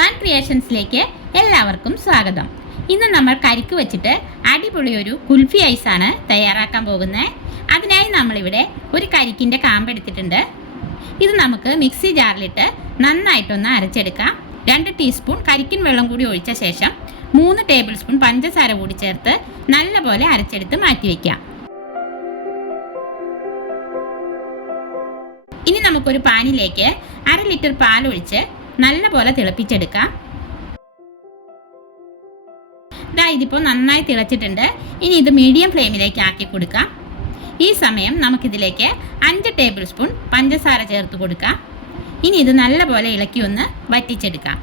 കിച്ചൻസിലേക്ക് എല്ലാവർക്കും സ്വാഗതം. ഇന്ന് നമ്മൾ കരിക്ക് വെച്ചിട്ട് അടിപൊളി ഒരു കുൽഫി ഐസാണ് തയ്യാറാക്കാൻ പോകുന്നത് അതിനായി നമ്മളിവിടെ ഒരു കരിക്കിന്റെ കാമ്പ് എടുത്തിട്ടുണ്ട്. ഇത് നമുക്ക് മിക്സി ജാറിലിട്ട് നന്നായിട്ടൊന്ന് അരച്ചെടുക്കാം. രണ്ട് ടീസ്പൂൺ കരിക്കിൻ വെള്ളം കൂടി ഒഴിച്ച ശേഷം മൂന്ന് ടേബിൾ സ്പൂൺ പഞ്ചസാര കൂടി ചേർത്ത് നല്ലപോലെ അരച്ചെടുത്ത് മാറ്റി വയ്ക്കാം ഇനി നമുക്കൊരു പാനിലേക്ക് അര ലിറ്റർ പാൽ ഒഴിച്ച് നല്ലപോലെ തിളപ്പിച്ചെടുക്കാം. ഇതാ ഇതിപ്പോൾ നന്നായി തിളച്ചിട്ടുണ്ട്. ഇനി ഇത് മീഡിയം ഫ്ലെയിമിലേക്ക് ആക്കി കൊടുക്കാം. ഈ സമയം നമുക്കിതിലേക്ക് അഞ്ച് ടേബിൾ സ്പൂൺ പഞ്ചസാര ചേർത്ത് കൊടുക്കാം. ഇനി ഇത് നല്ലപോലെ ഇളക്കി ഒന്ന് വറ്റിച്ചെടുക്കാം.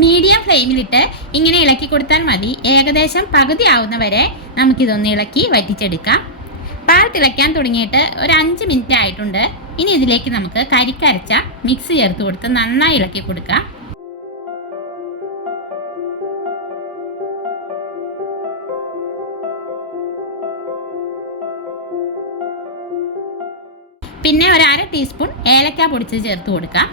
മീഡിയം ഫ്ലെയിമിലിട്ട് ഇങ്ങനെ ഇളക്കി കൊടുത്താൽ മതി. ഏകദേശം പകുതി ആവുന്നവരെ നമുക്കിതൊന്ന് ഇളക്കി വറ്റിച്ചെടുക്കാം. പാൽ തിളയ്ക്കാൻ തുടങ്ങിയിട്ട് ഒരു അഞ്ച് മിനിറ്റ് ആയിട്ടുണ്ട്. ഇനി ഇതിലേക്ക് നമുക്ക് കരിക്കരച്ച മിക്സ് ചേർത്ത് കൊടുത്ത് നന്നായി ഇളക്കി കൊടുക്കാം. പിന്നെ ഒരു അര ടീസ്പൂൺ ഏലക്ക പൊടിച്ച് ചേർത്ത് കൊടുക്കാം.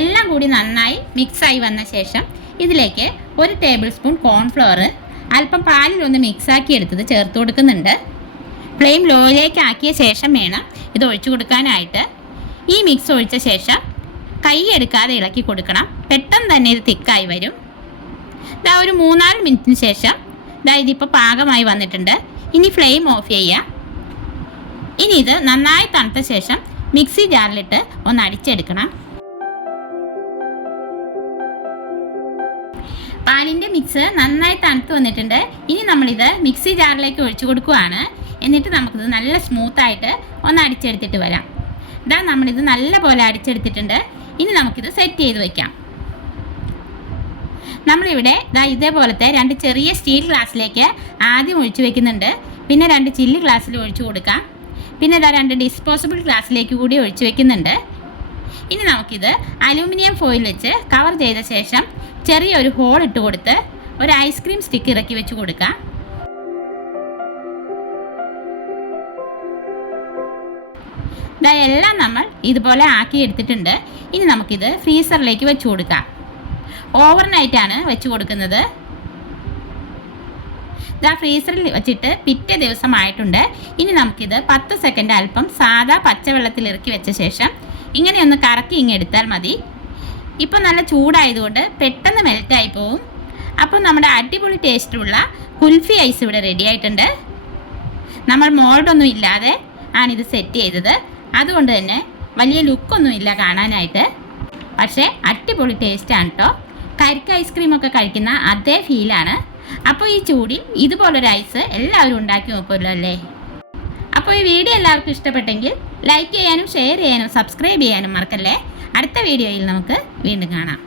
എല്ലാം കൂടി നന്നായി മിക്സായി വന്ന ശേഷം ഇതിലേക്ക് ഒരു ടേബിൾ സ്പൂൺ കോൺഫ്ലവർ അല്പം പാലിൽ പാലിലൊന്ന് മിക്സാക്കി എടുത്തത് ചേർത്ത് കൊടുക്കുന്നുണ്ട്. ഫ്ലെയിം ലോയിലേക്ക് ആക്കിയ ശേഷം വേണം ഇത് ഒഴിച്ചു കൊടുക്കാനായിട്ട്. ഈ മിക്സ് ഒഴിച്ച ശേഷം കൈ എടുക്കാതെ ഇളക്കി കൊടുക്കണം. പെട്ടെന്ന് തന്നെ ഇത് തിക്കായി വരും. ഇതാ ഒരു മൂന്നാൽ മിനിറ്റിന് ശേഷം ഇതാ ഇതിപ്പോൾ പാകമായി വന്നിട്ടുണ്ട്. ഇനി ഫ്ലെയിം ഓഫ് ചെയ്യുക ഇനി ഇത് നന്നായി തണുത്ത ശേഷം മിക്സി ജാറിലിട്ട് ഒന്ന് അടിച്ചെടുക്കണം. പാലിന്റെ മിക്സ് നന്നായി തണുത്ത് വന്നിട്ടുണ്ട്. ഇനി നമ്മളിത് മിക്സി ജാറിലേക്ക് ഒഴിച്ചു കൊടുക്കുകയാണ് എന്നിട്ട് നമുക്കിത് നല്ല സ്മൂത്തായിട്ട് ഒന്ന് അടിച്ചെടുത്തിട്ട് വരാം. ഇതാ നമ്മളിത് നല്ല പോലെ അടിച്ചെടുത്തിട്ടുണ്ട്. ഇനി നമുക്കിത് സെറ്റ് ചെയ്ത് വെക്കാം. നമ്മളിവിടെ ഇതാ ഇതേപോലത്തെ രണ്ട് ചെറിയ സ്റ്റീൽ ഗ്ലാസ്സിലേക്ക് ആദ്യം ഒഴിച്ചു വെക്കുന്നുണ്ട്. പിന്നെ രണ്ട് ചില്ലി ഗ്ലാസ്സിൽ ഒഴിച്ചു കൊടുക്കാം. പിന്നെ ഇതാ രണ്ട് ഡിസ്പോസിബിൾ ഗ്ലാസ്സിലേക്ക് കൂടി ഒഴിച്ചു വെക്കുന്നുണ്ട്. ഇനി നമുക്കിത് അലൂമിനിയം ഫോയിൽ വെച്ച് കവർ ചെയ്ത ശേഷം ചെറിയൊരു ഹോൾ ഇട്ട് കൊടുത്ത് ഒരു ഐസ്ക്രീം സ്റ്റിക്ക് ഇറക്കി വെച്ച് കൊടുക്കാം. ഇതാ എല്ലാം നമ്മൾ ഇതുപോലെ ആക്കി എടുത്തിട്ടുണ്ട്. ഇനി നമുക്കിത് ഫ്രീസറിലേക്ക് വെച്ച് കൊടുക്കാം. ഓവർനൈറ്റാണ് വെച്ച് കൊടുക്കുന്നത്. ഇതാ ഫ്രീസറിൽ വെച്ചിട്ട് പിറ്റേ ദിവസമായിട്ടുണ്ട്. ഇനി നമുക്കിത് പത്ത് സെക്കൻഡ് അല്പം സാധാ പച്ചവെള്ളത്തിൽ ഇറക്കി വെച്ച ശേഷം ഇങ്ങനെ ഒന്ന് കറക്കി ഇങ്ങ് എടുത്താൽ മതി. ഇപ്പം നല്ല ചൂടായതുകൊണ്ട് പെട്ടെന്ന് മെൽറ്റായി പോവും. അപ്പോൾ നമ്മുടെ അടിപൊളി ടേസ്റ്റുള്ള കുൽഫി ഐസ് ഇവിടെ റെഡി ആയിട്ടുണ്ട്. നമ്മൾ മോൾഡൊന്നും ഇല്ലാതെ ആണിത് സെറ്റ് ചെയ്തത്. അതുകൊണ്ട് തന്നെ വലിയ ലുക്കൊന്നും ഇല്ല കാണാനായിട്ട്. പക്ഷേ അടിപൊളി ടേസ്റ്റാണ് കേട്ടോ കരിക്ക് ഐസ്ക്രീമൊക്കെ കഴിക്കുന്ന അതേ ഫീലാണ് അപ്പോൾ ഈ ചൂടിൽ ഇതുപോലൊരു ഐസ് എല്ലാവരും ഉണ്ടാക്കി നോക്കുമല്ലോ അല്ലേ? അപ്പോൾ ഈ വീഡിയോ എല്ലാവർക്കും ഇഷ്ടപ്പെട്ടെങ്കിൽ ലൈക്ക് ചെയ്യാനും ഷെയർ ചെയ്യാനും സബ്സ്ക്രൈബ് ചെയ്യാനും മറക്കല്ലേ? അടുത്ത വീഡിയോയിൽ നമുക്ക് വീണ്ടും കാണാം.